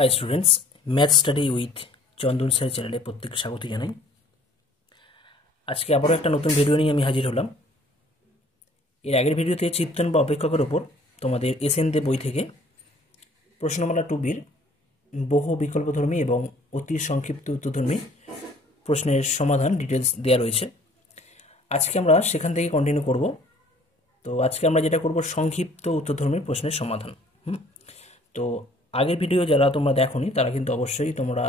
High students, math study with Chandan sir চ্যানেলে প্রত্যেককে স্বাগত জানাই। আজকে আবারও একটা নতুন ভিডিও নিয়ে আমি হাজির হলাম। এর আগের ভিডিওতে চিত্তন বা অপেক্ষকের ওপর তোমাদের এসএনদে বই থেকে প্রশ্নমালা 2বির বহু বিকল্পধর্মী এবং অতি সংক্ষিপ্ত উত্তরধর্মী প্রশ্নের সমাধান ডিটেলস দেওয়া রয়েছে। আজকে আমরা সেখান থেকে কন্টিনিউ করব। তো আজকে আমরা যেটা করব সংক্ষিপ্ত উত্তরধর্মী প্রশ্নের সমাধান। তো আগের ভিডিও যারা তোমরা দেখোনি তারা কিন্তু অবশ্যই তোমরা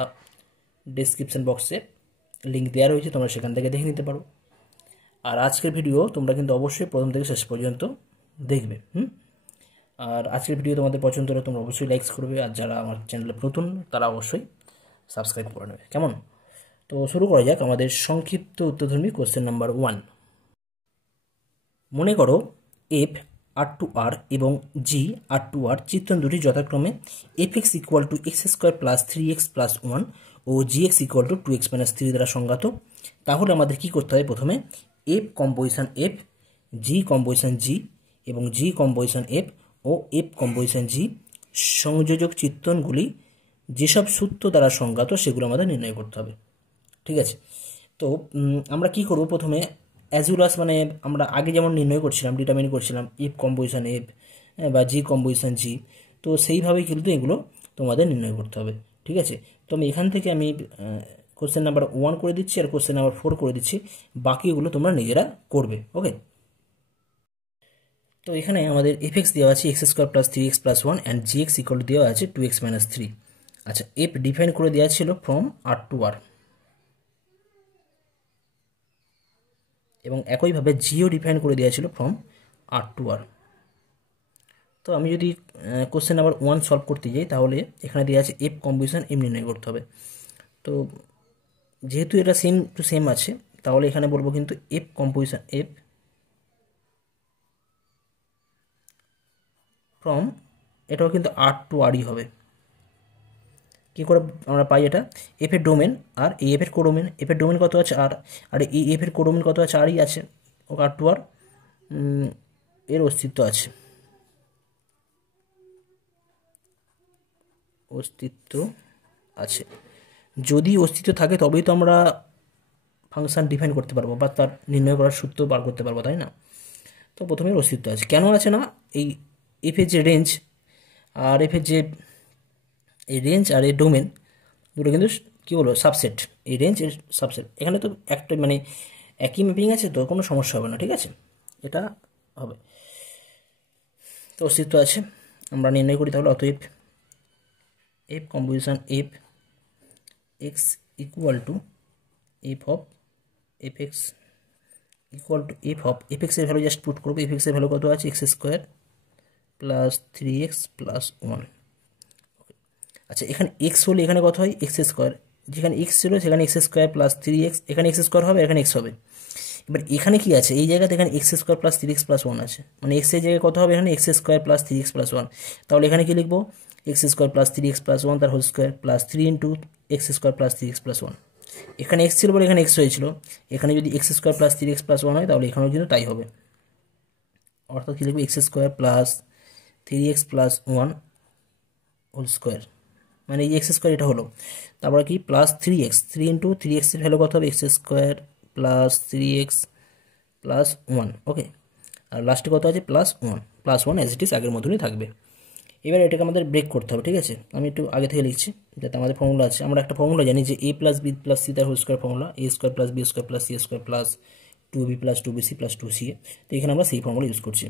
ডেসক্রিপশন বক্সে লিঙ্ক দেওয়া রয়েছে, তোমরা সেখান থেকে দেখে নিতে পারো। আর আজকের ভিডিও তোমরা কিন্তু অবশ্যই প্রথম থেকে শেষ পর্যন্ত দেখবে। আর আজকের ভিডিও তোমাদের পছন্দ হলে তোমরা অবশ্যই লাইকস করবে, আর যারা আমার চ্যানেলে নতুন তারা অবশ্যই সাবস্ক্রাইব করে নেবে। কেমন? তো শুরু করা যাক আমাদের সংক্ষিপ্ত উত্তরধর্মী কোশ্চেন নাম্বার 1। মনে করো এফ R2R এবং জি R2R চিত্রণ দুটি যথাক্রমে fx equal to x square plus 3x plus 1 ও gx equal to 2x minus 3 দ্বারা সংজ্ঞাত। তাহলে আমাদের কি করতে হবে? প্রথমে f composition f, g composition g এবং জি কম্পোজিশন এফ ও এফ কম্পোজিশন জি সংযোজক চিত্রণগুলি যেসব সূত্র দ্বারা সংজ্ঞাত সেগুলো আমাদের নির্ণয় করতে হবে। ঠিক আছে, তো আমরা কি করব? প্রথমে অ্যাজ ইউল আস মানে আমরা আগে যেমন নির্ণয় করছিলাম, ডিটারমিন করছিলাম এফ কম্পোজিশন এফ বা জি কম্পোজিশন জি, তো সেইভাবেই কিন্তু এগুলো তোমাদের নির্ণয় করতে হবে। ঠিক আছে, তো আমি এখান থেকে আমি কোশ্চেন নাম্বার 1 করে দিচ্ছি আর কোশ্চেন নাম্বার 4 করে দিচ্ছি, বাকিগুলো তোমরা নিজেরা করবে। ওকে, তো এখানে আমাদের এফএক্স দেওয়া আছে x square plus 3x plus 1 and GX equal দেওয়া আছে 2x মাইনাস 3। আচ্ছা, এফ ডিফাইন করে দেওয়া ছিল ফ্রম R2R এবং একইভাবে জিও ডিফাইন করে দেওয়া ছিল ফ্রম R2R। তো আমি যদি কোশ্চেন নাম্বার 1 সলভ করতে যাই তাহলে এখানে দেওয়া আছে এফ কম্পোজিশন এম নির্ণয় করতে হবে। তো যেহেতু এটা সেম টু সেম আছে তাহলে এখানে বলবো কিন্তু এফ কম্পোজিশন এফ ফ্রম, এটাও কিন্তু R2Rই হবে। কী করে আমরা পাই এটা? এফ এর ডোমেন আর এই এফ এর কোডোমেন, এফ এর ডোমেন কত আছে আর, আর এই এফ এর কোডোমেন কত আছে? আরই আছে, ও R2R এর অস্তিত্ব আছে, অস্তিত্ব আছে। যদি অস্তিত্ব থাকে তবেই তো আমরা ফাংশন ডিফাইন করতে পারবো বা তার নির্ণয় করার সূত্র বার করতে পারবো, তাই না? তো প্রথমে অস্তিত্ব আছে। কেন আছে না? এই এফের যে রেঞ্জ আর এফের যে এই রেঞ্জ আর এই ডোমেন দুটো কিন্তু কী বলবো সাবসেট, এই রেঞ্জ এর সাবসেট। এখানে তো একটা মানে একই ম্যাপিং আছে, তো কোনো সমস্যা হবে না। ঠিক আছে, এটা হবে। তো অস্তিত্ব আছে, আমরা নির্ণয় করি তাহলে। অতএব f composition f x equal to f of f x equal to f of f এক্সের ভ্যালু জাস্ট পুট করবো। এফ এক্সের ভ্যালু কত আছে? X square plus 3x plus 1। আচ্ছা, এখানে এক্স হলে এখানে কত হয়? X square. যেখানে এক্স ছিল সেখানে এক্স স্কোয়ার প্লাস 3x, এখানে এক্স স্কোয়ার হবে, এখানে এক্স হবে। এবার এখানে কি আছে? এই জায়গাতে এখানে x square plus 3x plus 1 আছে, মানে এক্স এর জায়গায় কত হবে? এখানে x square plus 3x plus 1। তাহলে এখানে কি লিখবো? X square plus 3x plus 1 তার whole square plus 3 into x square plus 3x plus 1। এখানে এক্স ছিল বলে এখানে এক্স হয়েছিল, এখানে যদি x square plus 3x plus 1 হয় তাহলে এখানেও কিন্তু তাই হবে। অর্থাৎ কি লিখবো? X square plus 3x plus 1 whole square, মানে এই এক্স স্কোয়ার এটা হলো। তারপরে কি? প্লাস 3x, 3 ইন্টু 3x এর ভ্যালু কত হবে? X square plus 3x plus 1। ওকে, আর লাস্টে কত আছে? Plus 1, plus 1 as it is আগের মতনই থাকবে। এবার এটাকে আমাদের ব্রেক করতে হবে। ঠিক আছে, আমি একটু আগে থেকে লিখছি যাতে আমাদের ফর্মুলা আছে। আমরা একটা ফর্মুলা জানি যে a plus b plus c তার whole square formula, a square plus b square plus c square plus 2b plus 2bc plus 2ca। তো এখানে আমরা সেই ফর্মুলা ইউজ করছি।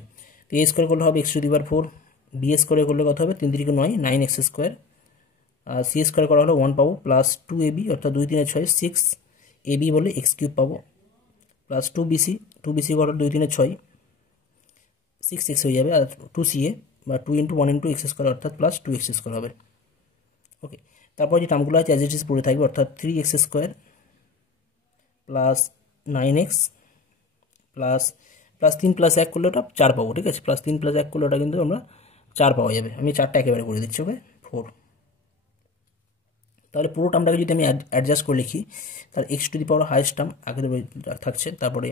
তো এ স্কোয়ার করলে হবে x to the power 4, b square করলে কত হবে? 3 3 9, 9x স্কোয়ার, আর সি স্কোয়ার করা হলো 1 পাবো, প্লাস 2ab অর্থাৎ 2 3 6, 6ab বলে এক্স কিউব পাবো, প্লাস 2bc করা 2 3 6, 6x হয়ে যাবে, আর 2ca বা 2 ইন্টু 1 ইন্টু এক্স স্কোয়ার অর্থাৎ প্লাস 2x স্কোয়ার হবে। ওকে, তারপর যে টার্মগুলো আছে অ্যাজ ইট ইজ পড়ে থাকবে, অর্থাৎ 3x square plus 9x plus plus 3 plus 1 করলে ওটা 4 পাবো। ঠিক আছে, প্লাস 3 প্লাস 1 করলে ওটা কিন্তু আমরা 4 পাওয়া যাবে। আমি 4টা একেবারে করে দিচ্ছি। ওকে, 4। তাহলে পুরো টার্মটাকে যদি আমি অ্যাডজাস্ট করে লিখি তাহলে x to the power highest term আগে থাকছে, তারপরে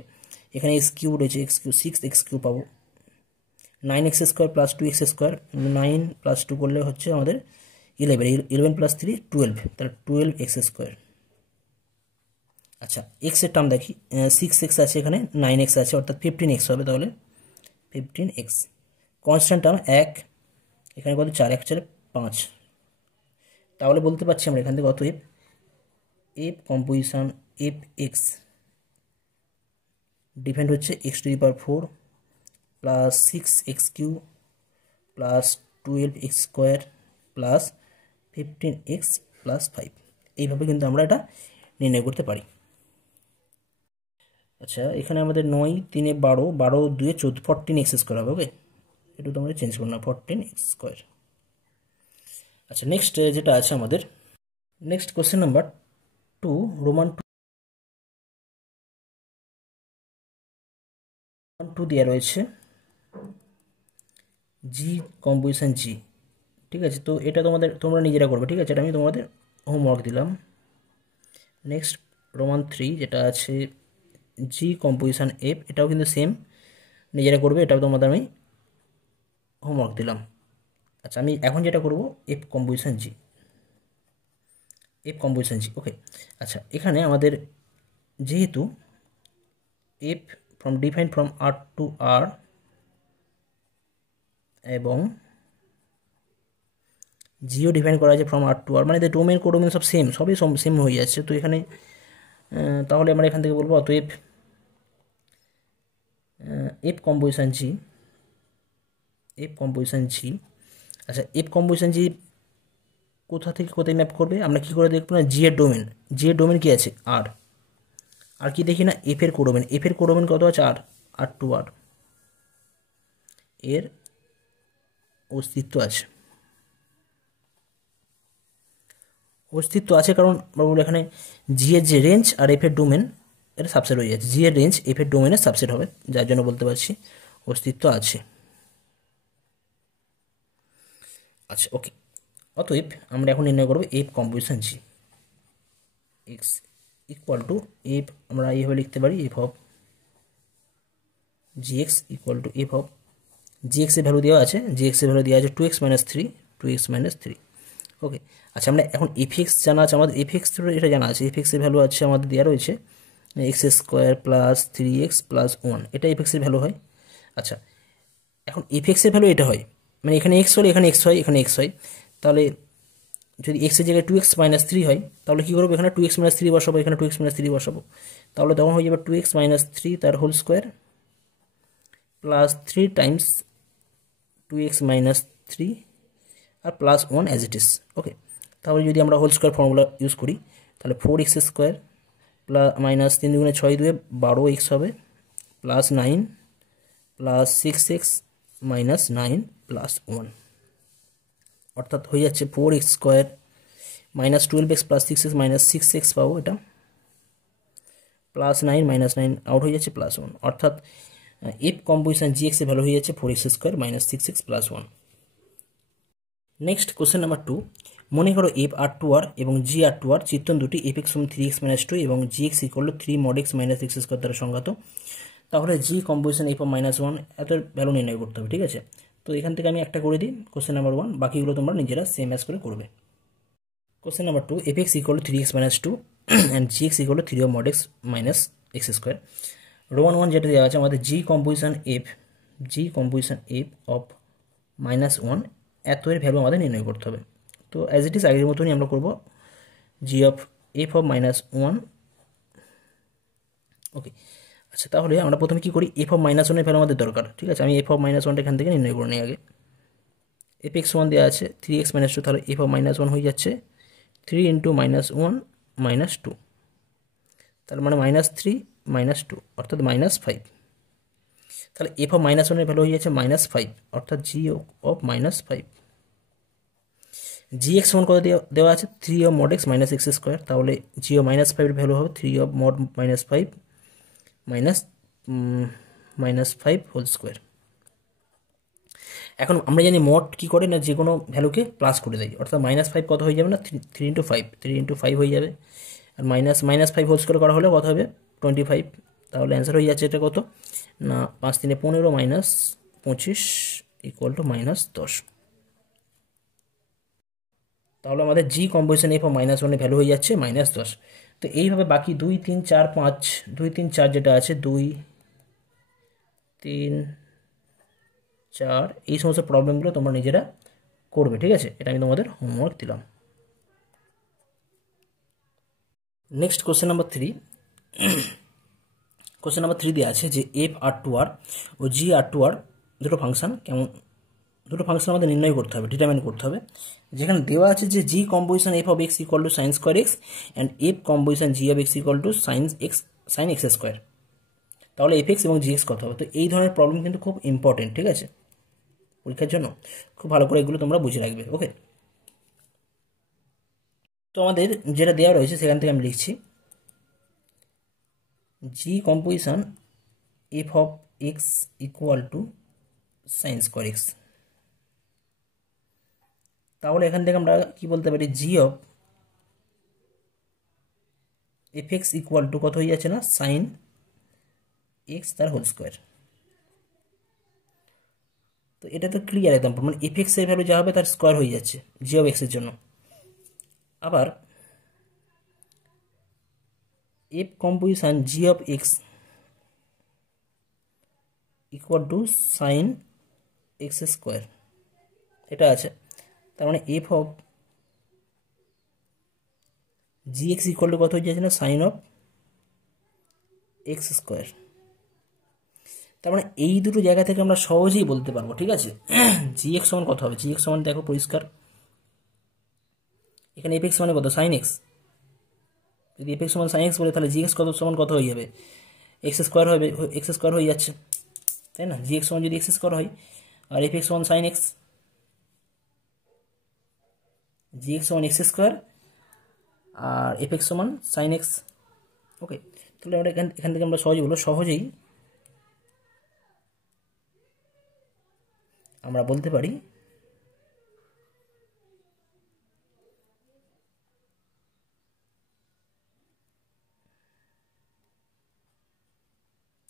এখানে এক্স কিউব রয়েছে, এক্স কিউব 6x কিউব পাবো, 9x square plus 2x square, 9 plus 2 করলে হচ্ছে আমাদের 11 প্লাস 3 12, তাহলে 12x²। আচ্ছা এক্সের টার্ম দেখি, 6x আছে এখানে, 9x আছে, অর্থাৎ 15x হবে, তাহলে 15x। কনস্ট্যান্ট টার্ম 1, এখানে কত 4, 1 4 5, তাহলে বলতে পারছি আমরা এখান থেকে অতএব f composition f x depend হচ্ছে x⁴ plus 6x³ plus 12x² plus 15x plus 5। এইভাবে কিন্তু আমরা এটা নির্ণয় করতে পারি। আচ্ছা এখানে আমাদের 9 3 12, 12 2 14, 14x² হবে। ওকে, একটু তোমরা চেঞ্জ করো না, 14x²। আচ্ছা নেক্সট যেটা আছে আমাদের, নেক্সট কোশ্চেন নাম্বার 2, রোমান 2 দেওয়া রয়েছে জি কম্পোজিশন জি। ঠিক আছে, তো এটা তোমরা নিজেরা করবে। ঠিক আছে, এটা আমি তোমাদের হোমওয়ার্ক দিলাম। নেক্সট রোমান 3 যেটা আছে জি কম্পোজিশন এফ, এটাও কিন্তু সেম নিজেরা করবে, এটাও তোমাদের আমি হোমওয়ার্ক দিলাম। আচ্ছা আমি এখন যেটা করব f composition g, f composition g. Okay, আচ্ছা এখানে আমাদের যেহেতু f defined from R to R এবং জিও ডিফাইন করা আছে ফ্রম আর টু আর, মানে ডোমেন কোডোমেন সব সেম, সবই সেম হয়ে যাচ্ছে। তো এখানে তাহলে আমরা এখান থেকে বলবো অতএব f composition g, f composition জি। আচ্ছা এফ কম্পোজিশন জি কোথা থেকে কোথায় ম্যাপ করবে আমরা কি করে দেখবো না, জি এর ডোমেন, জি এর ডোমেন কি আছে আর, আর কি দেখি না এফ এর কোডোমেন, এফ এর কোডোমেন কত আছে আর, আর টু আর, এর অস্তিত্ব আছে, অস্তিত্ব আছে কারণ এখানে জি এর যে রেঞ্জ আর এফ এর ডোমেন এটা সাবসেট হয়ে যাচ্ছে, জি এর রেঞ্জ এফ এর ডোমেনের সাবসেট হবে, যার জন্য বলতে পারছি অস্তিত্ব আছে। আচ্ছা ওকে, অতএব আমরা এখন নির্ণয় করবো f composition g. X equal to f, আমরা এইভাবে লিখতে পারি f of g x equal to f of g এক্সের ভ্যালু দেওয়া আছে, জি এক্সের ভ্যালু দেওয়া আছে 2x - 3, 2x - 3। ওকে, আচ্ছা আমরা এখন এফএক্স জানা আছে আমাদের, এফএক্স এটা জানা আছে, এফএক্সের ভ্যালু আছে আমাদের দেওয়া রয়েছে x² প্লাস 3x প্লাস 1, এটা এফএক্সের ভ্যালু হয়। আচ্ছা এখন এফএক্সের ভ্যালু এটা হয়, মানে এখানে এক্স হলে এখানে এক্স হয়, এখানে এক্স হয়, তাহলে যদি এক্সের জায়গায় 2x - 3 হয় তাহলে কী করবো, এখানে 2x - 3 বসাবো, এখানে 2x - 3 বসাবো, তাহলে তখন হয়ে যাবে 2x - 3 তার whole square plus 3 times 2x - 3 আর plus 1 as it is. Okay, তাহলে যদি আমরা হোল স্কোয়ার ফর্মুলা ইউজ করি তাহলে 4x² প্লাস মাইনাস 3 দুগুণে 6 2 12x হবে plus 9 plus 6x minus 9 plus 1, অর্থাৎ হয়ে যাচ্ছে 4x² minus 12x plus 6x minus 6x পাবো, এটা প্লাস 9 মাইনাস 9 আউট হয়ে যাচ্ছে প্লাস 1, অর্থাৎ এফ কম্পোজিশন জি এক্সের ভ্যালু হয়ে যাচ্ছে 4x² minus 6x plus 1। Next question number 2, মনে করো এফ আর টু আর এবং জি আর টু আর চিত্তন দুটি এফ এক্স 3x - 2 এবং g x equal to 3 mod x minus x² দ্বারা সংজ্ঞাত, তাহলে জি কম্পোজিশন এফ অফ -1 এত ভ্যালু নির্ণয় করতে হবে। ঠিক আছে, তো এখান থেকে আমি একটা করে দিই কোশ্চেন নাম্বার 1, বাকিগুলো তোমরা নিজেরা সেম অ্যাজ করে করবে। Question number 2, F x equal two 3x - 2 and G x equal to 3 mod x minus x²। Roman 1 যেটা দেওয়া আছে আমাদের জি কম্পোজিশন এফ অফ -1 এত এর ভ্যালু আমাদের নির্ণয় করতে হবে। তো অ্যাজ ইট ইজ আগের মতনই আমরা করব জি অফ এফ অফ -1। ওকে, আচ্ছা তাহলে আমরা প্রথমে কী করি, এফ অফ -1 এর ভ্যালু আমাদের দরকার। ঠিক আছে, আমি এফ অফ -1টা এখান থেকে নির্ণয় করে নিই আগে। এফ এক্স 1 দেওয়া আছে 3x - 2, তাহলে এফ অফ -1 হয়ে যাচ্ছে 3 × -1 - 2, তার মানে -3 - 2 অর্থাৎ -5। তাহলে এফ অফ -1 এর ভ্যালু হয়ে যাচ্ছে -5, অর্থাৎ জি অফ -5। জি এক্স 1 কত দেওয়া আছে 3 mod x মাইনাস x², তাহলে জি অফ -5 এর ভ্যালু হবে 3 mod -5 -5 হোল স্কোয়ার। এখন আমরা জানি মড কী করে না, যে কোনো ভ্যালুকে প্লাস করে দেয়, অর্থাৎ -5 কত হয়ে যাবে না 3 × 5, 3 × 5 হয়ে যাবে, আর -5 হোল স্কোয়ার করা হলে কত হবে 25, তাহলে অ্যান্সার হয়ে যাচ্ছে এটা কত না 5 × 3 = 15 মাইনাস 25 ইকুয়াল টু -10। তাহলে আমাদের জি কম্পোজিশন এফ অফ -1 ভ্যালু হয়ে যাচ্ছে -10। তো এইভাবে বাকি 2 3 4 5 2 3 4 যেটা আছে 2 3 4 এই সমস্ত প্রবলেমগুলো তোমরা নিজেরা করবে, ঠিক আছে? এটা আমি তোমাদের হোমওয়ার্ক দিলাম। Next question number 3। Question number 3 দেওয়া আছে যে F R to R O G R to আর দুটো ফাংশন আমাদের নির্ণয় করতে হবে, ডিটারমাইন করতে হবে। যেখানে দেওয়া আছে যে g composition f of x equal to sine square x and f composition g of x equal to sine x square. তাহলে এফ এক্স এবং জি এক্স কত হবে? তো এই ধরনের প্রবলেম কিন্তু খুব ইম্পর্টেন্ট, ঠিক আছে? পরীক্ষার জন্য খুব ভালো করে এগুলো তোমরা বুঝে রাখবে, ওকে? তো আমাদের যেটা দেওয়া রয়েছে সেখান থেকে আমি লিখছি g composition f of x equal to sine square x. তাহলে এখান থেকে আমরা কি বলতে পারি, g of f x equal to কত হয়ে যাচ্ছে না, সাইন এক্স তার হোল স্কোয়ার। তো এটা তো ক্লিয়ার একদম, মানে এফ এক্স এর ভ্যালু যা হবে তার স্কোয়ার হয়ে যাচ্ছে জি অফ এক্স এর জন্য। আবার f composition g of x equal to sine x square, এটা আছে। তার মানে f of g x equal to কত হয়ে যাচ্ছে না, সাইন অফ এক্স স্কোয়ার। তার মানে এই দুটো জায়গা থেকে আমরা সহজেই বলতে পারবো, ঠিক আছে? জি এক্স সমান কত হবে? জি এক্স সমান দেখো পরিষ্কার, এখানে এফ এক্স মানে কত, সাইন এক্স। যদি এফ এক্স সমান সাইন এক্স বলে তাহলে জি এক্স কত সমান কত হয়ে যাবে, এক্স স্কোয়ার হবে, এক্স স্কোয়ার হয়ে যাচ্ছে, তাই না? জি এক্স সমান যদি এক্স স্কোয়ার হয় আর এফ এক্স সমান সাইন এক্স, জি এক্স সমান এক্স স্কোয়ার আর এফ এক্স সমান সাইন এক্স, ওকে? তাহলে আমরা এখান থেকে আমরা সহজেই আমরা বলতে পারি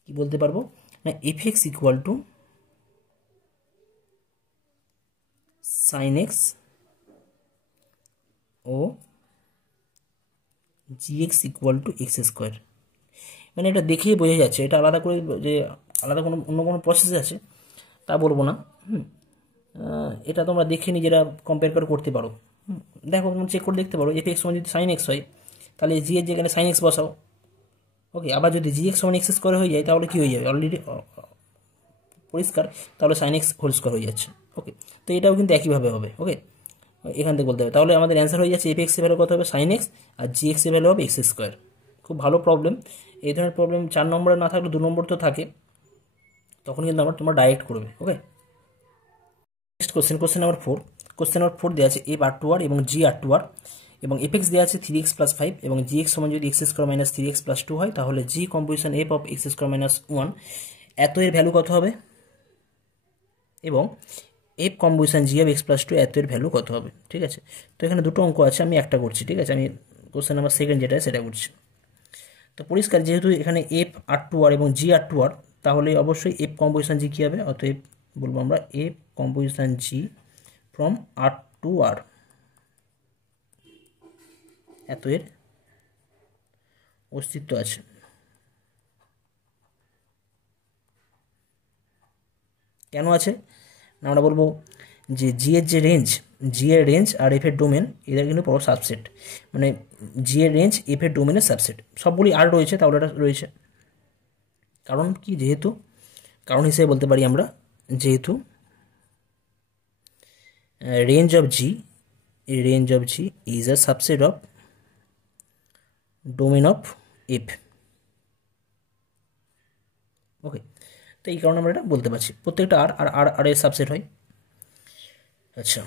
কি বলতে পারবো না, f x equal to sine x ও g x equal to x square. মানে এটা দেখেই বোঝা যাচ্ছে, এটা আলাদা করে যে আলাদা অন্য কোনো প্রসেস আছে তা বলবো না। এটা তোমরা দেখে নিজেরা কম্পেয়ার করে করতে পারো। দেখো, তোমরা চেক করে দেখতে পারো, এফ এক্স সমান যদি সাইন এক্স হয় তাহলে জি এর যেখানে সাইন এক্স বসাও, ওকে? আবার যদি জি এক্স সমান এক্স স্কোয়ার হয়ে যায় তাহলে কী হয়ে যাবে, অলরেডি পরিষ্কার, তাহলে সাইন এক্স হোল স্কোয়ার হয়ে যাচ্ছে, ওকে? তো এটাও কিন্তু একইভাবে হবে, ওকে? এখান থেকে বলতে হবে। তাহলে আমাদের অ্যান্সার হয়ে যাচ্ছে এফ এক্স এর ভ্যালু কত হবে, সাইন এক্স, আর জি এক্স এর ভ্যালু হবে এক্স স্কোয়ার। খুব ভালো প্রবলেম। এই ধরনের প্রবলেম 4 নম্বরে না থাকলে 2 নম্বর তো থাকে, তখন কিন্তু তোমরা ডাইরেক্ট করবে, okay? Next question number 4। Question number 4 দেওয়া আছে এফ আর টু আর এবং জি আর টু আর এবং এফ এক্স দেওয়া আছে 3x + 5 এবং জি এক্স সমান যদি এক্স স্কোয়ার মাইনাস 3x + 2 হয় তাহলে g composition f of x square minus 1 এত এর ভ্যালু কত হবে, এবং f composition g of x plus 2 এত এর ভ্যালু কত হবে, ঠিক আছে? তো এখানে দুটো অঙ্ক আছে, আমি একটা করছি, ঠিক আছে? আমি কোশ্চেন নাম্বার 2 যেটা সেটা করছি। তো পরিষ্কার, যেহেতু এখানে এফ আর টু আর এবং জি আর টু আর, তাহলে অবশ্যই এফ কম্পোজিশন জি কী হবে, অতএব বলবো আমরা f composition g from R to R এত এর অস্তিত্ব আছে। কেন আছে না, আমরা বলবো যে জি এর যে রেঞ্জ, জি এর রেঞ্জ আর এফ এর ডোমেন এদের কিন্তু বড় সাবসেট, মানে জি এর রেঞ্জ এফ এর ডোমেনের সাবসেট, সবগুলি আর রয়েছে, তাহলে এটা রয়েছে। কারণ কি, যেহেতু কারণ হিসেবে বলতে পারি আমরা, যেহেতু range of g is a subset of domain of f, okay? তো এই কারণে আমরা এটা বলতে পারছি, প্রত্যেকটা আর আর আর আর এর সাবসেট হয়। আচ্ছা,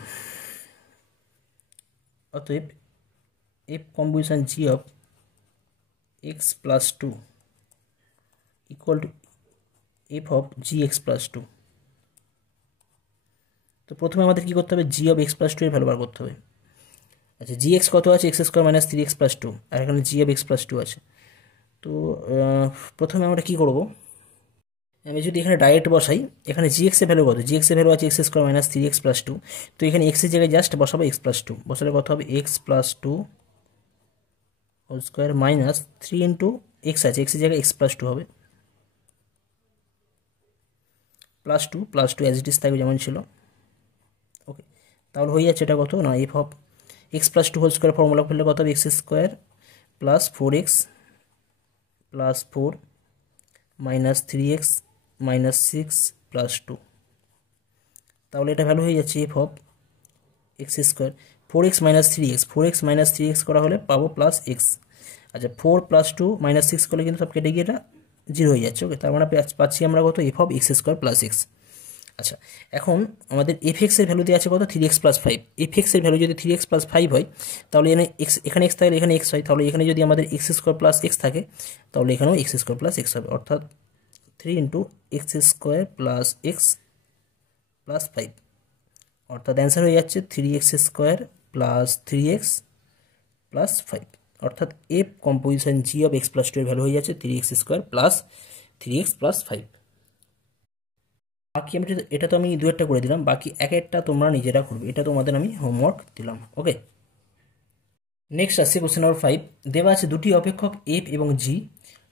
অতএব f composition g of x plus 2 equal to f of g x plus 2। তো প্রথমে আমাদের কী করতে হবে, জি অফ এক্স প্লাস 2 এর ভ্যালু বার করতে হবে। আচ্ছা, জি এক্স কত আছে, এক্স স্কোয়ার মাইনাস 3x + 2, আর এখানে জি অফ এক্স প্লাস 2 আছে। তো প্রথমে আমরা কী করব, আমি যদি এখানে ডাইরেক্ট বসাই, এখানে জিএক্সের ভ্যালু কত, জিএক্সের ভ্যালু আছে x square minus 3x plus 2। তো এখানে এক্সের জায়গায় জাস্ট বসাবো এক্স প্লাস 2, বসালে কত হবে x plus 2 whole square minus 3 into x আছে, এক্সের জায়গায় এক্স প্লাস 2 হবে, plus two as it is থাকবে যেমন ছিল। ওকে, তাহলে হয়ে যাচ্ছে এটা কত না f of x plus 2 whole square formula ফেললে কত হবে x square plus 4x plus 4 minus 3x minus 6 plus 2। তাহলে এটা ভ্যালু হয়ে যাচ্ছে f of x square 4x minus 3x, 4x minus 3x করা হলে পাবো প্লাস এক্স। আচ্ছা 4 প্লাস 2 মাইনাস 6 করলে কিন্তু সব কেটে গিয়ে এটা 0 হয়ে যাচ্ছে। ওকে, তার মানে পাচ্ছি আমরা কত F of x square plus x. আচ্ছা এখন আমাদের এফ এক্সের ভ্যালু দিয়ে আছে কত 3x প্লাস 5। এফ এক্সের ভ্যালু যদি 3x প্লাস 5 হয় তাহলে এখানে এক্স থাকলে এখানে এক্স হয়, তাহলে এখানে যদি আমাদের এক্স স্কোয়ার প্লাস এক্স থাকে তাহলে এখানেও এক্স স্কোয়ার প্লাস এক্স হবে, অর্থাৎ 3 into x square plus x plus 5, অর্থাৎ অ্যান্সার হয়ে যাচ্ছে 3x square plus 3x plus 5, অর্থাৎ F composition g of x plus 2 এর ভ্যালু হয়ে যাচ্ছে 3x square plus 3x plus 5। বাকি আমি এটা তো আমি দু একটা করে দিলাম, বাকি এক একটা তোমরা নিজেরা করবে, এটা তোমাদের আমি হোমওয়ার্ক দিলাম। ওকে, নেক্সট আসছে কোশ্চেন নাম্বার 5। দেওয়া আছে দুটি অপেক্ষক এফ এবং জি,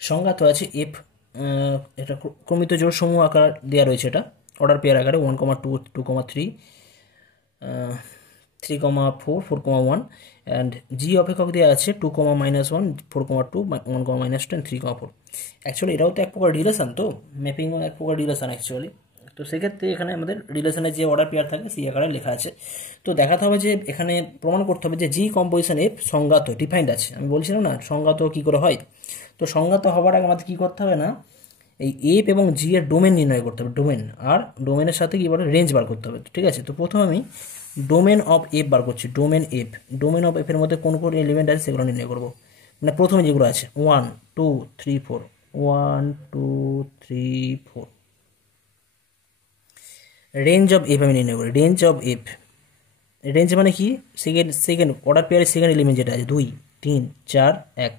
সংজ্ঞাত আছে এফ, এটা ক্রমিত জোড় সমূহ আকার দেওয়া রয়েছে, এটা অর্ডার পেয়ার আকারে 1,2 2,3 3,4 4,1, অ্যান্ড জি অপেক্ষক দেওয়া আছে 2,-1 4,2 1,-2 and 3,4। অ্যাকচুয়ালি এটাও তো এক প্রকার রিলেশন, তো ম্যাপিংও এক প্রকার রিলেশন অ্যাকচুয়ালি। তো সেক্ষেত্রে এখানে আমাদের রিলেশনের যে অর্ডার পেয়ার থাকে সেই আকারে লেখা আছে। তো দেখাতে হবে যে এখানে প্রমাণ করতে হবে যে জি কম্পোজিশন এফ সংজ্ঞাত ডিফাইন্ড আছে। আমি বলছিলাম না সংজ্ঞাত কী করে হয়, তো সংজ্ঞাত হওয়ার আগে আমাদের কী করতে হবে না এই এফ এবং জি এর ডোমেন নির্ণয় করতে হবে, ডোমেন, আর ডোমেনের সাথে কী বলে রেঞ্জ বার করতে হবে। ঠিক আছে, তো প্রথমে আমি ডোমেন অফ এফ বার করছি, ডোমেন অফ এফের মধ্যে কোন কোন এলিমেন্ট আছে সেগুলো নির্ণয় করবো। মানে প্রথমে যেগুলো আছে 1 2 3 4 1 2 3 4, রেঞ্জ অফ এফ আমি নির্ণয় করি, রেঞ্জ অফ এফ, রেঞ্জ মানে কি সেকেন্ড অর্ডার পেয়ারের সেকেন্ড এলিমেন্ট যেটা আছে 2 3 4 1,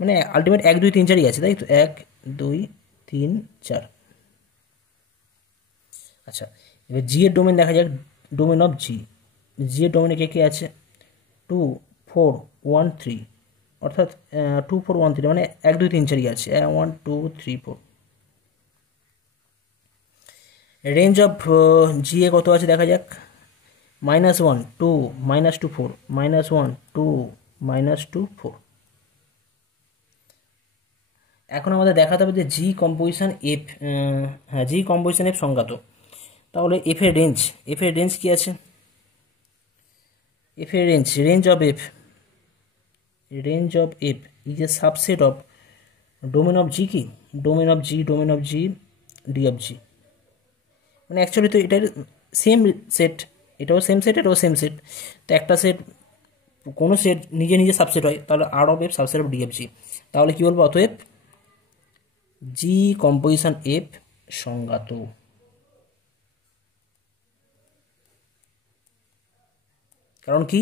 মানে আলটিমেট 1 2 3 4ই আছে, তাই তো 1 2 3 4। আচ্ছা এবার জি এর ডোমেন দেখা যাক, ডোমেন অফ জি, জি এর ডোমেনে কে কে আছে 2 4 1 3, অর্থাৎ 2 4 1 3 মানে 1 2 3 4ই আছে 1 2 3 4। রেঞ্জ অফ জি এ কত আছে দেখা যাক, -1 2 -2 4 -1 2 -2 4। এখন আমাদের দেখাতে হবে যে জি কম্পোজিশন এফ, হ্যাঁ জি কম্পোজিশন এফ সংজ্ঞাত। তাহলে এফ এর রেঞ্জ কি আছে, এফ এর range of f is a subset of domain of g, কি domain of g D of g, মানে অ্যাকচুয়ালি তো এটার সেম সেট, এটাও সেম সেট এটাও সেম সেট। তো একটা সেট কোনো সেট নিজে নিজে সাবসেট হয়, তাহলে R of f subset of D of g. তাহলে কী বলবো, অতএব জি কম্পোজিশন এফ সংজ্ঞাত। কারণ কি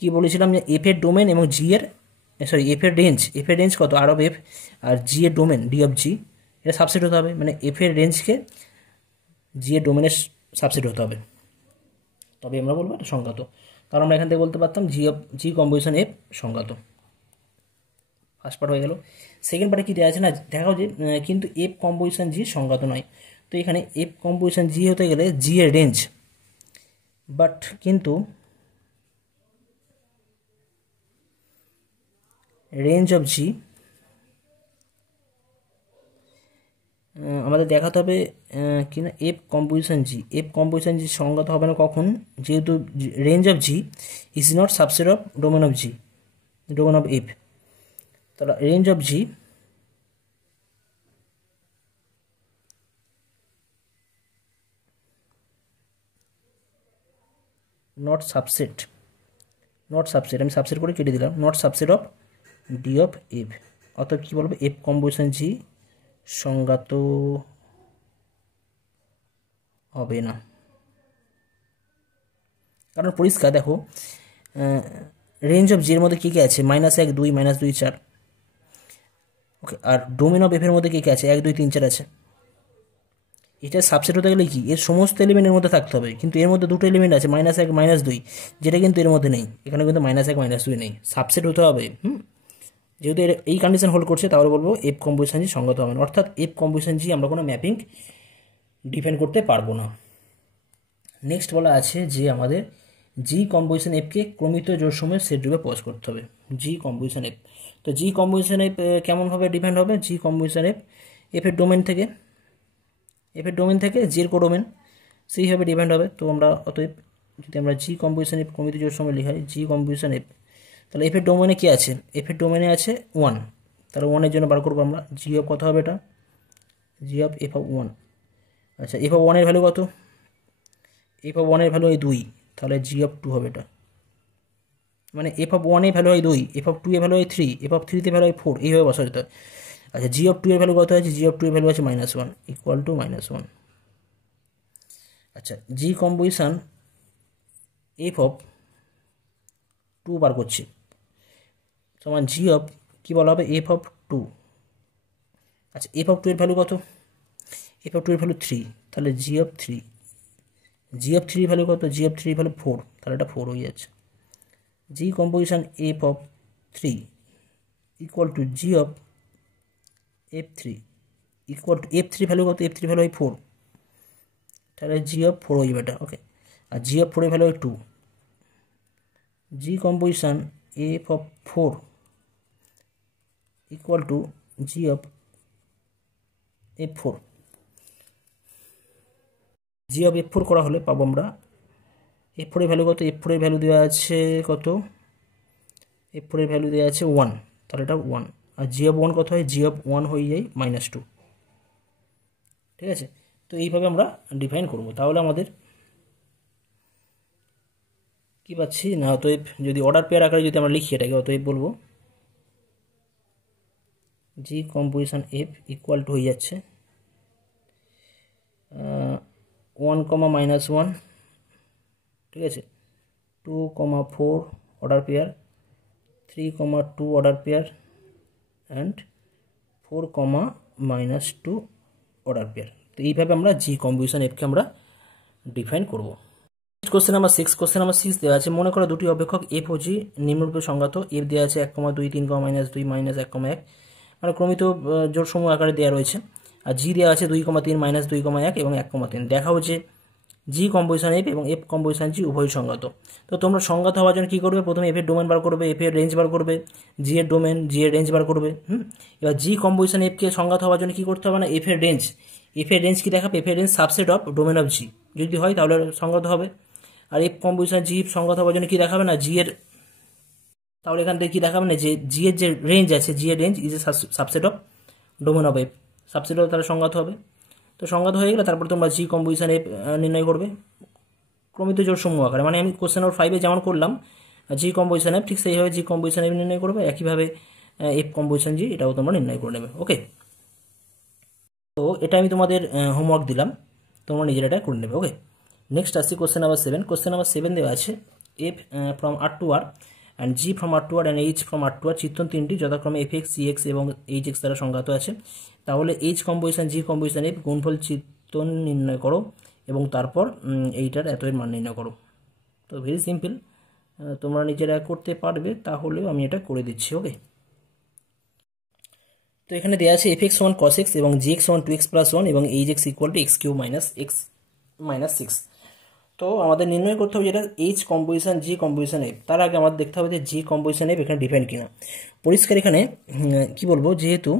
কি বলেছিলাম যে এফ এর ডোমেন এবং জি এর এফ এর রেঞ্জ কত আর অফ এফ, আর জি এর ডোমেন ডি অফ জি, এটা সাবসেট হতে হবে, মানে এফ এর রেঞ্জকে জি এর ডোমেনের সাবসেট হতে হবে, তবে আমরা বলবো এটা সংজ্ঞাত। কারণ আমরা এখান থেকে বলতে পারতাম জি কম্পোজিশন এফ সংজ্ঞাত। ফার্স্ট পার্ট হয়ে গেল। সেকেন্ড পার্টে কী দেওয়া আছে না, দেখাও যে কিন্তু এফ কম্পোজিশন জি সংজ্ঞাত নয়। তো এখানে এফ কম্পোজিশন জি হতে গেলে জি এর রেঞ্জ, বাট কিন্তু রেঞ্জ অফ জি আমাদের দেখাতে হবে কি না এফ কম্পোজিশন জি সংজ্ঞাত হবে না কখন, যেহেতু range of g is not subset of domain of f. তাহলে range of g not subset আমি সাবসেট করে কেটে দিলাম, not subset of D of f. অর্থাৎ কী বলবো, এফ কম্পোজিশন জি সংজ্ঞাত হবে না। কারণ পরিষ্কার দেখো রেঞ্জ অফ জি এর মধ্যে কী কী আছে -1 2 -2 4, ওকে, আর ডোমেন অফ এফ এর মধ্যে কী কী আছে 1 2 3 4 আছে। এটা সাবসেট হতে গেলে কি এর সমস্ত এলিমেন্টের মধ্যে থাকতে হবে, কিন্তু এর মধ্যে দুটো এলিমেন্ট আছে -1 -2, যেটা কিন্তু এর মধ্যে নেই, এখানে কিন্তু -1 -2 নেই, সাবসেট হতে হবে। যেহেতু এই কন্ডিশন হোল্ড করছে তাহলে বলবো এফ কম্পোজিশন জি সঙ্গত হবে না, অর্থাৎ এফ কম্পোজিশন জি আমরা কোনো ম্যাপিং ডিফাইন করতে পারবো না। নেক্সট বলা আছে যে আমাদের জি কম্পোজিশন এফকে ক্রমিত জোড়সমূহের সেট রূপে প্রকাশ করতে হবে। জি কম্পোজিশন এফ, তো জি কম্পোজিশন এফ কেমনভাবে ডিফাইন হবে? জি কম্পোজিশন এফ এফের ডোমেন থেকে জি এর কোডোমেন সেইভাবে ডিফাইন্ড হবে। তো আমরা অতএব যদি আমরা জি কম্পোজিশন এফ ক্রমিত জোড় সময় লিখাই জি কম্পোজিশন এফ, তাহলে এফের ডোমেনে কি আছে? এফের ডোমেনে আছে 1, তাহলে 1-এর জন্য বার করবো আমরা জি অফ কত হবে? এটা জি অফ এফ অফ 1। আচ্ছা, এফ অফ 1-এর ভ্যালু কত? এফ অফ 1-এর ভ্যালু এই 2, তাহলে জি অফ 2 হবে এটা। মানে এফ অফ 1-এর ভ্যালু হয় 2, এফ অফ 2-এর ভ্যালু হয় 3, এফ অফ 3-তে ভ্যালু হয় 4, এইভাবে বসা যেতে হয়। আচ্ছা, জি অফ 2-এর ভ্যালু কত আছে? জি অফ 2-এর ভ্যালু আছে -1 ইকুয়াল টু -1। আচ্ছা, জি কম্পোজিশন এফ অফ 2 বার করছি সমান জি অফ কী বলা হবে? F of 2। আচ্ছা, এফ অফ 2 এর ভ্যালু কত? এফ অফ 2 এর ভ্যালু 3, তাহলে জি অফ 3। জি অফ 3 ভ্যালু কত? জি অফ 3 ভ্যালু 4, তাহলে এটা 4 হয়ে যাচ্ছে। G composition f of 3 equal to g of f 3 equal to f 3 value কত? এফ 3 ভ্যালু হয় 4, তাহলে জি অফ 4 হয়ে যাবে এটা। ওকে, আর জি অফ 4 এর ভ্যালু হয় 2। G composition f of 4 equal to g of f 4। G of f 4 করা হলে পাবো আমরা এফ 4 এর ভ্যালু কত? এফ 4 এর ভ্যালু দেওয়া আছে কত? এফ 4 এর ভ্যালু দেওয়া আছে 1, তাহলে এটা 1। আর জি অফ 1 কত হয়? জি অফ 1 হয়ে যায় -2। ঠিক আছে, তো এইভাবে আমরা ডিফাইন করব। তাহলে আমাদের কি পাচ্ছি না, অতএব যদি অর্ডার পেয়ার আকারে যদি আমরা লিখি এটাকে, অতএব বলবো জি কম্পোজিশন এফ ইকুয়াল টু হয়ে যাচ্ছে 1, -1, ঠিক আছে, 2, 4 order pair, 3, 2 order pair and 4, -2 order pair. তো এইভাবে আমরা জি কম্পোজিশন এফকে আমরা ডিফাইন করব। কোশ্চেন নাম্বার 6, কোশ্চেন নাম্বার 6 দেওয়া আছে, মনে করো দুটি অপেক্ষক এফ ও জি নিম্নরূপে সংজ্ঞাত। এফ দেওয়া আছে 1, 2, 3, -2, -1, মানে ক্রমিত জোড়সমূহ আকারে দেওয়া রয়েছে। আর জি দেওয়া আছে 2, 3, -2, 1 এবং 1, 3। দেখা হচ্ছে জি কম্পোজিশন এফ এবং এফ কম্পোজিশন জি উভয় সংজ্ঞাত। তো তোমরা সংজ্ঞাত হওয়ার জন্য কী করবে? প্রথমে এফের ডোমেন বার করবে, এফের রেঞ্জ বার করবে, জি এর ডোমেন, জি এর রেঞ্জ বার করবে। এবার জি কম্পোজিশন এফকে সংজ্ঞাত হওয়ার জন্য কী করতে হবে না? এফের রেঞ্জ কী দেখাবে? এফের range subset of domain of g যদি হয় তাহলে সংজ্ঞাত হবে। আর এফ কম্পোজিশন জি সংজ্ঞাত হওয়ার জন্য কী দেখাবে না? জি এর, তাহলে এখান থেকে কী দেখাবে না? যে জি এর যে রেঞ্জ আছে, জি এর range is a subset of domain of f, subset of তাহলে সংজ্ঞাত হবে। তো সংজ্ঞাত হয়ে গেলে তারপর তোমরা জি কম্পোজিশন এফ নির্ণয় করবে ক্রমিত জোড়সমূহ আকারে। মানে আমি কোশ্চেন নম্বর 5-এ যেমন করলাম জি কম্পোজিশন এফ, ঠিক সেইভাবে জি কম্পোজিশন এফ নির্ণয় করবে, একইভাবে এফ কম্পোজিশন জি এটাও তোমরা নির্ণয় করে নেবে। ওকে, তো এটা আমি তোমাদের হোমওয়ার্ক দিলাম, তোমরা নিজেরা এটা করে নেবে। ওকে, নেক্সট আসছি কোশ্চেন নাম্বার 7। কোশ্চেন নাম্বার 7 দেওয়া আছে f from R to R and g from R to R and h from R to R চিত্তন তিনটি যথাক্রমে এফ এক্স, সি এক্স এবং এইচ এক্স দ্বারা সংজ্ঞাত আছে। তাহলে h composition g composition f গুণফল চিত্তন নির্ণয় করো এবং তারপর এইটার এর মান নির্ণয় করো। তো ভেরি সিম্পল, তোমরা নিজেরা করতে পারবে, তাহলেও আমি এটা করে দিচ্ছি। ওকে, তো এখানে দেওয়া আছে এফ এক্স সমান কস এক্স এবং জি এক্স সমান 2x+1 এবং h x equal two x³ - x - 6। তো আমাদের নির্ণয় করতে হবে যেটা h composition g composition f. তার আগে আমাদের দেখতে হবে যে জি কম্পোজিশন এফ এখানে ডিফাইন কিনা। পরিষ্কার এখানে কি বলবো, যেহেতু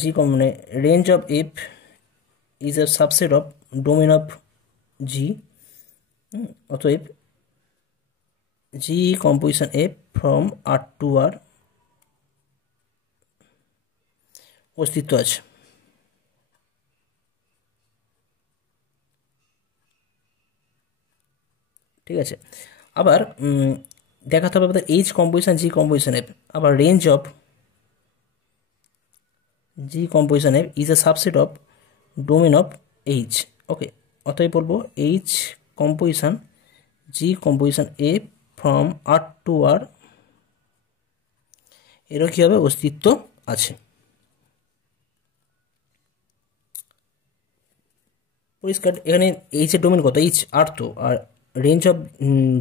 জি মানে range of f is a subset of domain of g, অতএব g composition f from R to R অস্তিত্ব আছে। ঠিক আছে, আবার দেখাতে হবে আমাদের h composition g composition f, আবার range of g composition f is a subset of domain of h. Okay, অতএব বলবো h composition g composition f from R to R এরও কী হবে? অস্তিত্ব আছে। পরিষ্কার। এখানে এইচ এর ডোমেন কত, এইচ আর তো, আর range of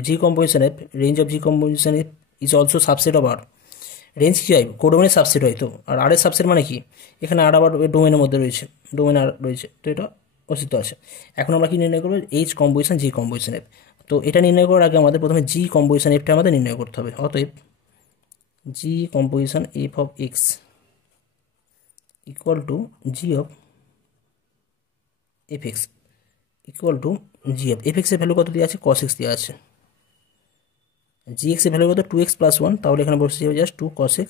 g composition f, range of g composition f is also subset of R. রেঞ্জ কী হয়, কোডোমেনের সাবসেট হয় তো, আর আর এর সাবসেট মানে কি, এখানে আর আবার ডোমেনের মধ্যে রয়েছে, ডোমেন আর রয়েছে, তো এটা অস্তিত্ব আছে। এখন আমরা কি নির্ণয় করবো, H composition g composition F. তো এটা নির্ণয় করার আগে আমাদের প্রথমে জি কম্পোজিশন এফটা আমাদের নির্ণয় করতে হবে। অতএব g composition f of x equal to g of f x equal to g of f এক্সের ভ্যালু কত দিয়ে আছে, কস এক্স দিয়ে আছে। জি এক্সের ভ্যালু কত, 2x + 1, তাহলে এখানে বসে যাবে জাস্ট 2 cos x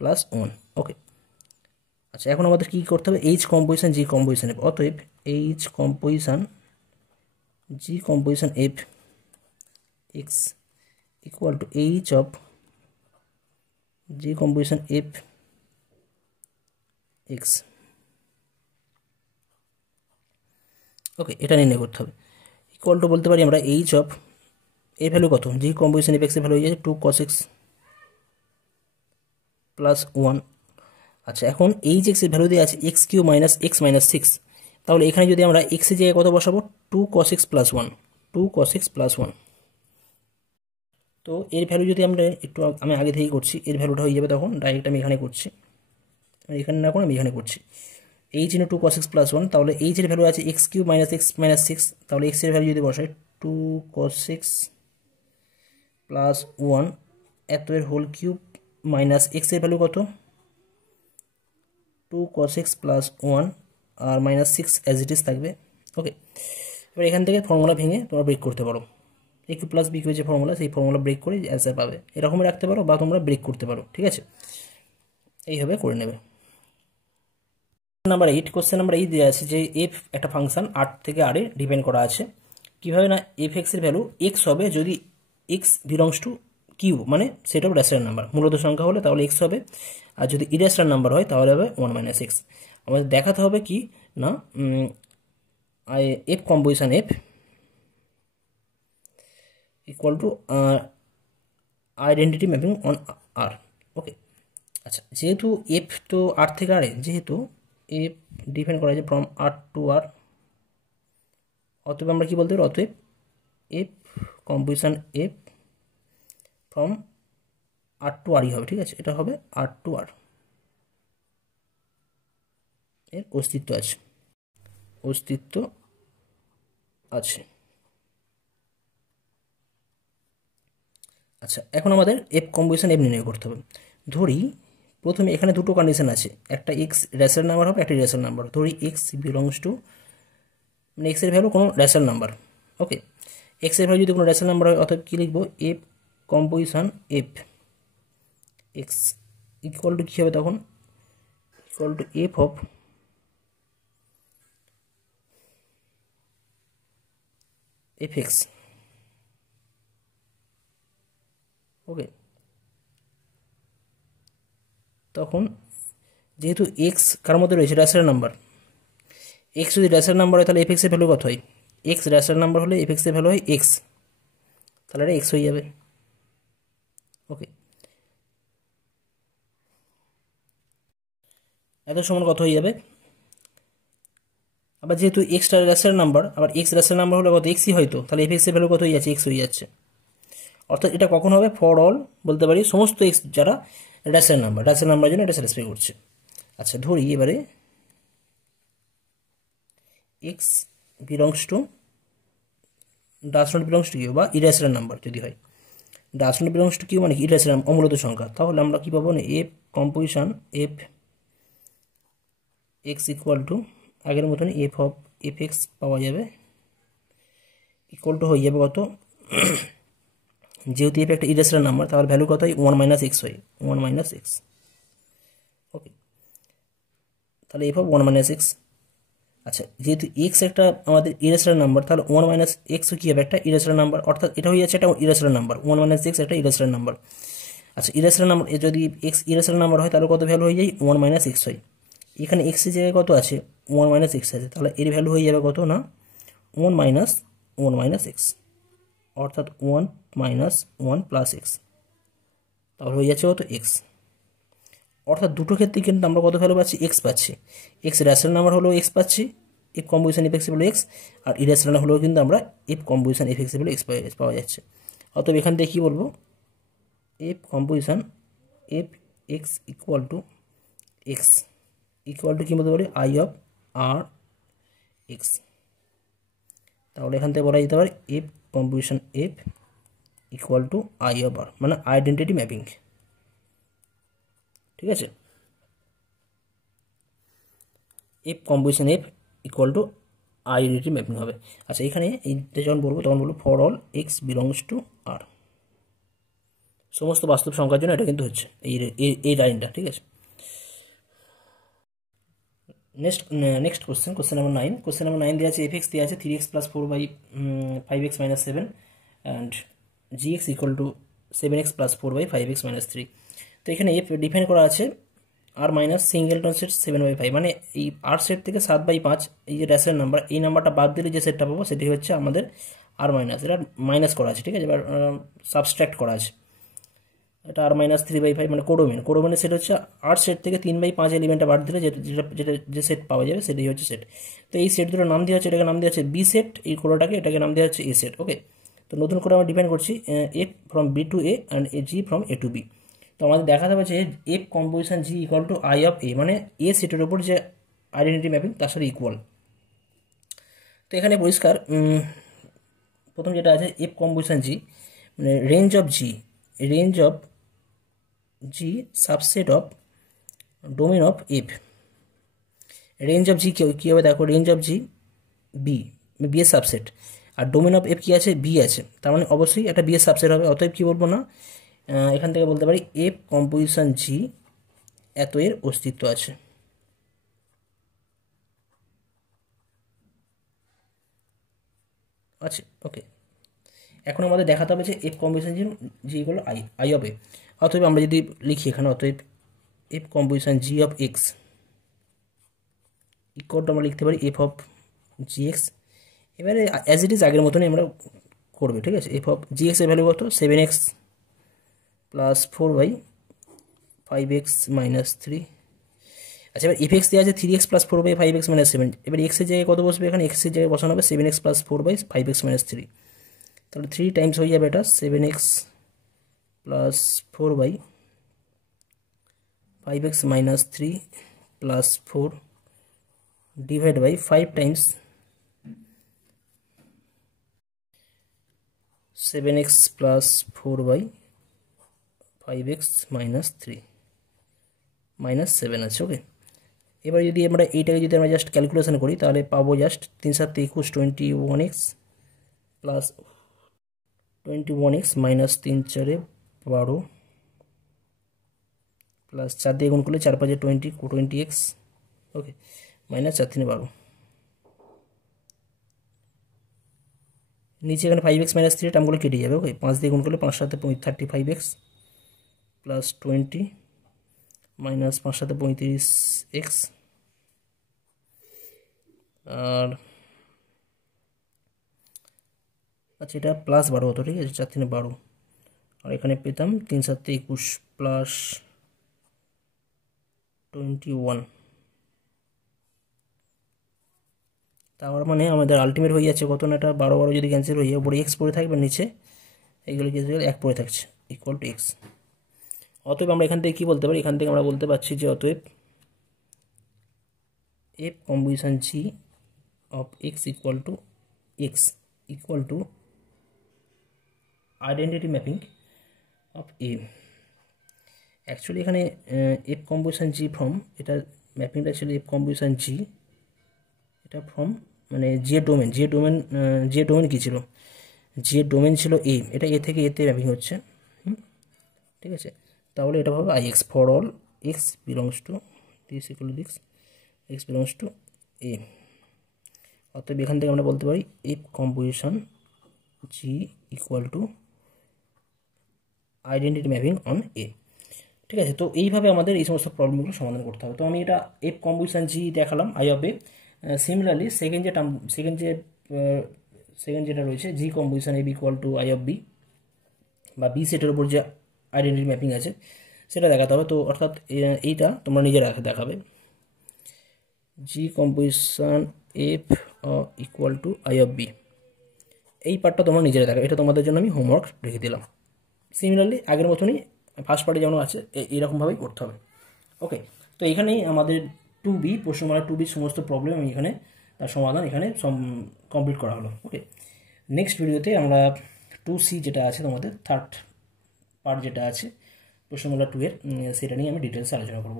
+ 1। ওকে, আচ্ছা এখন আমাদের কী করতে হবে, h composition g composition f. অতএব h composition g composition f x equal to h of g composition f x. Okay, এটা নির্ণয় করতে হবে। ইকুয়াল টু বলতে পারি আমরা এইচ অফ এর ভ্যালু কত, জি কম্পোজিশন এফ এক্সের ভ্যালু হয়ে যাচ্ছে 2 cos x + 1। আচ্ছা এখন এইচ এক্সের ভ্যালু দিয়ে আছে x³ - x - 6, তাহলে এখানে যদি আমরা এক্সের জায়গায় কত বসাবো, 2 cos x + 1, 2 cos x + 1। তো এর ভ্যালু যদি আমরা একটু, আমি আগে থেকেই করছি, এর ভ্যালুটা হয়ে যাবে তখন ডাইরেক্ট আমি এখানে করছি, এখানে না করে আমি এখানে করছি, এইচ ইন্টু 2 cos x + 1, তাহলে এইচ এর ভ্যালু আছে x³ - x - 6, তাহলে x এর ভ্যালু যদি বসাই 2 cos x + 1 এত এর হোল কিউব মাইনাস x এর ভ্যালু কত, 2 cos x + 1 আর -6 অ্যাজ ইট ইজ থাকবে। ওকে, এবার এখান থেকে ফর্মুলা ভেঙে তোমরা ব্রেক করতে পারো, a cube plus b cube যে ফর্মুলা, সেই ফর্মুলা ব্রেক করে অ্যান্সার পাবে, এরকমই রাখতে পারো বা তোমরা ব্রেক করতে পারো, ঠিক আছে, এইভাবে করে নেবে। নাম্বার 8, কোশ্চেন নাম্বার 8 দেওয়া আছে যে এফ একটা ফাংশন আর থেকে আর এ ডিপেন্ড করা আছে, কীভাবে না, এফ এক্সের ভ্যালু এক্স হবে যদি এক্স বিলংস টু কিউ, মানে সেট অফ রেশনাল নাম্বার, মূলত সংখ্যা হলে তাহলে এক্স হবে, আর যদি ইরেশনাল নাম্বার হয় তাহলে হবে 1 - x। আমাদের দেখাতে হবে কি না, f composition f equal to identity mapping on R. Okay, আচ্ছা যেহেতু এফ তো আর থেকে আর এ, যেহেতু এফ ডিপেন্ড করা আছে ফ্রম আর টু আর, অতএব আমরা কি বলতে পারি, অতএব f composition f from R to আরই হবে, ঠিক আছে, এটা হবে আর টু আর, এর অস্তিত্ব আছে, অস্তিত্ব আছে। আচ্ছা এখন আমাদের এফ কম্পোজিশন এফ নির্ণয় করতে হবে। ধরি প্রথমে এখানে দুটো কন্ডিশন আছে, একটা এক্স রেশনাল নাম্বার হবে, একটা ইরেশনাল নাম্বার। ধরি এক্স বিলংস টু, মানে এক্সের ভ্যালু কোনো রেশনাল নাম্বার। ওকে, এক্সের ভ্যালু যদি কোনো রেশনাল নাম্বার হয়, অর্থাৎ কী লিখবো, f composition f x equal to কী হবে তখন, equal to f of f x. Okay, তখন যেহেতু এক্স কার মধ্যে রয়েছে, রেশনাল নাম্বার, এক্স যদি রেশনাল নাম্বার হয় তাহলে এফ এক্সের ভ্যালু কত হয়, এক্স রেশনাল নাম্বার হলে এফ এক্সের ভ্যালু হয় এক্স, তাহলে এটা এক্স হয়ে যাবে। ওকে, এত সমান কত হয়ে যাবে, আবার যেহেতু এক্সটা রেশনাল নাম্বার, আবার এক্স রেশনাল নাম্বার হলে কত, এক্সই হয়তো, তাহলে এফ এক্সের ভ্যালু কত হয়ে যাচ্ছে, এক্স হয়ে যাচ্ছে। অর্থাৎ এটা কখন হবে, ফর অল বলতে পারি সমস্ত এক্স যারা রেশনাল নাম্বার, রেশনাল নাম্বারের জন্য এটা স্যাটিসফাই করছে। আচ্ছা ধরি এবারে x belongs to, does not belongs to Q, বা ইরেশনাল নাম্বার যদি হয়, does not belongs to Q মানে কি, ইরেশনাল অমূলত সংখ্যা, তাহলে আমরা কি পাবো না, f composition f x equal two আগের মতন এফ অফ এফ এক্স পাওয়া যাবে, ইকুয়াল টু হয়ে যাবে কত, যেহেতু এফ একটা ইরেশনাল নাম্বার তাহলে ভ্যালু কত হয়, 1 - x হয়, 1 - x। ওকে, তাহলে এফ অফ 1 - x। আচ্ছা যেহেতু এক্স একটা আমাদের ইরেশনাল নাম্বার, তাহলে 1 - x কী হবে, একটা ইরেশনাল নাম্বার, অর্থাৎ এটা হয়ে যাচ্ছে একটা ইরেশনাল নাম্বার, 1 - x একটা ইরেশনাল নাম্বার। আচ্ছা ইরেশনাল নাম্বার, যদি এক্স ইরেশনাল নাম্বার হয় তাহলে কত ভ্যালু হয়ে যায়, 1 - x হয়। এখানে এক্সের জায়গায় কত আছে, 1 - x আছে, তাহলে এর ভ্যালু হয়ে যাবে কত না, 1 - x, অর্থাৎ 1 - 1 + x, তাহলে হয়ে যাচ্ছে কত, এক্স। অর্থাৎ দুটো ক্ষেত্রে কিন্তু আমরা কত ভ্যালু পাচ্ছি, এক্স পাচ্ছি, এক্স রেশনাল নাম্বার হলেও এক্স পাচ্ছি, f composition f x equal x, আর ইরেশনাল হলেও কিন্তু আমরা f composition f x equal x পাওয়া যাচ্ছে। অতএব এখান থেকে কী বলবো, f composition f x equal to x equal to কী বলতে পারি, আই অফ আর এক্স। তাহলে এখান থেকে বলা যেতে পারে f composition f equal to I of R, মানে আইডেন্টিটি ম্যাপিং। ঠিক আছে, f composition f equal to identity mapping হবে। আচ্ছা, এখানে এইটা যখন বলবো তখন বলবো for all x belongs to R, সমস্ত বাস্তব সংখ্যার জন্য এটা কিন্তু হচ্ছে এই লাইনটা। ঠিক আছে, next question number 9। Question number 9 দেওয়া আছে এফ এক্স দেওয়া আছে 3x + 4/5x - 7 and gx equal two 7x + 4/5x - 3। তো এখানে এফ ডিফাইন করা আছে আর মাইনাস সিঙ্গেলটন সেট 7/5, মানে এই আর সেট থেকে 7/5 এই যে র্যাশের নাম্বার, এই নাম্বারটা বাদ দিলে যে সেটটা পাবো সেটি হচ্ছে আমাদের আর মাইনাস, এটা মাইনাস করা আছে। ঠিক আছে, এবার সাবস্ট্রাক্ট করা আছে, এটা আর মাইনাস 3/5 মানে কোডোমেনের সেট হচ্ছে আর সেট থেকে 3/5 এলিমেন্টটা বাদ দিলে যেটা যে সেট পাওয়া যাবে সেটাই হচ্ছে সেট। তো এই সেট দুটো নাম দেওয়া হচ্ছে, এটাকে নাম দেওয়া হচ্ছে বি সেট, এই কোডোটাকে এটাকে নাম দেওয়া হচ্ছে এ সেট। ওকে, তো নতুন করে আমরা ডিফাইন করছি f from B to A and g from A to B. তো আমাদের দেখাতে হবে যে f composition g equal to I of A, মানে এ সেটের ওপর যে আইডেন্টিটি ম্যাপিং তার সাথে ইকুয়াল। তো এখানে পরিষ্কার প্রথম যেটা আছে এফ কম্পোজিশন জি, মানে range of g subset of domain of f. Range of g কী হবে দেখো, রেঞ্জ অফ জি বি এর সাবসেট, আর ডোমেন অফ এফ কী আছে, বি আছে, তার মানে অবশ্যই একটা বি এর সাবসেট হবে। অতএব কী বলবো না, এখান থেকে বলতে পারি এফ কম্পোজিশন জি এত এর অস্তিত্ব আছে। আচ্ছা, ওকে, এখন আমাদের দেখাতে হবে যে f composition g equal I of A. অতএব আমরা যদি লিখি এখানে, অতএব f composition g of x equal to আমরা লিখতে পারি এফ অফ জি এক্স। এবারে অ্যাজ ইট ইজ আগের মতনই আমরা করবে। ঠিক আছে, এফ অফ জি এক্স এর ভ্যালু কত, 7x + 4/5x - 3। আচ্ছা, এবার এফ এক্স দেওয়া আছে 3x + 4/5x - 7। এবার এক্সের জায়গায় কত বসবে, এখানে এক্সের জায়গায় বসানো হবে 7x + 4/5x - 3। তাহলে 3 টাইমস হয়ে যাবে এটা 7x + 4/5x - 3 + 4 divide by 5 Times 7x + 4/5x - 3 -7 আছে। ওকে, এবার যদি আমরা এইটাকে যদি আমরা জাস্ট ক্যালকুলেশন করি তাহলে পাবো জাস্ট 3 7 21 21x + 21x - 3 4 12 প্লাস 4 দিয়ে গুণ করলে 4 5 20x। ওকে, -4 3 12, নিচে এখানে 5x - 3 টার্মগুলো কেটে যাবে। ওকে, 5 দিয়ে গুণ করলে 5 7 35x + 20 - 5 7 35x, আর আচ্ছা এটা +12 হতো। ঠিক আছে, 4 3 12, আর এখানে পেতাম 3 7 21 + 21। তার মানে আমাদের আলটিমেট হয়ে যাচ্ছে কত না, এটা 12 12 যদি ক্যান্সেল হয়ে যায়, উপরে এক্স পড়ে থাকবে, নিচে এইগুলো কি 1 পড়ে থাকছে, ইকুয়াল টু এক্স। অতএব আমরা এখান থেকে কী বলতে পারি, এখান থেকে আমরা বলতে পারছি যে অতএব f composition g of x equal to identity mapping of A. Actually এখানে এফ কম্পোজিশন জি ফ্রম, এটা ম্যাপিংটা অ্যাকচুয়ালি এফ কম্পোজিশন জি, এটা ফ্রম মানে যে ডোমেন কী ছিল, যে ডোমেন ছিল এ, এটা এ থেকে এতে ম্যাপিং হচ্ছে। ঠিক আছে, তাহলে এটা হবে I x for all x belongs to this equal to this x belongs to A. অতএব এখান থেকে আমরা বলতে পারি f composition g equal to identity mapping on A. ঠিক আছে, তো এইভাবে আমাদের এই সমস্ত প্রবলেমগুলো সমাধান করতে হবে। তো আমি এটা এফ কম্পোজিশন জি দেখালাম I of A. Similarly second যেটা রয়েছে g composition A equal to I of B, বা বি সেটের উপর যে আইডেন্টিটি ম্যাপিং আছে সেটা দেখাতে হবে। তো অর্থাৎ এইটা তোমরা নিজেরা দেখাবে g composition f equal to I of B, এই পার্টটা তোমরা নিজেরা দেখো, এটা তোমাদের জন্য আমি হোমওয়ার্ক রেখে দিলাম। সিমিলারলি আগের মতনই ফার্স্ট পার্টে যেমন আছে এইরকমভাবেই করতে হবে। ওকে, তো এখানেই আমাদের 2B প্রশ্নমালা 2B সমস্ত প্রবলেম আমি এখানে তার সমাধান এখানে কমপ্লিট করা হলো। ওকে, নেক্সট ভিডিওতে আমরা 2C যেটা আছে তোমাদের থার্ড পার্ট যেটা আছে প্রশ্নমালা 2 এর, সেটা নিয়ে আমি ডিটেলসে আলোচনা করব।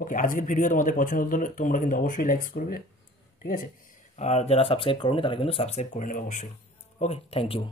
ওকে, আজকের ভিডিও তোমাদের পছন্দ হলে তোমরা কিন্তু অবশ্যই লাইকস করবে, ঠিক আছে? আর যারা সাবস্ক্রাইব করোনি তারা কিন্তু সাবস্ক্রাইব করে নেবে অবশ্যই। ওকে, থ্যাংক ইউ।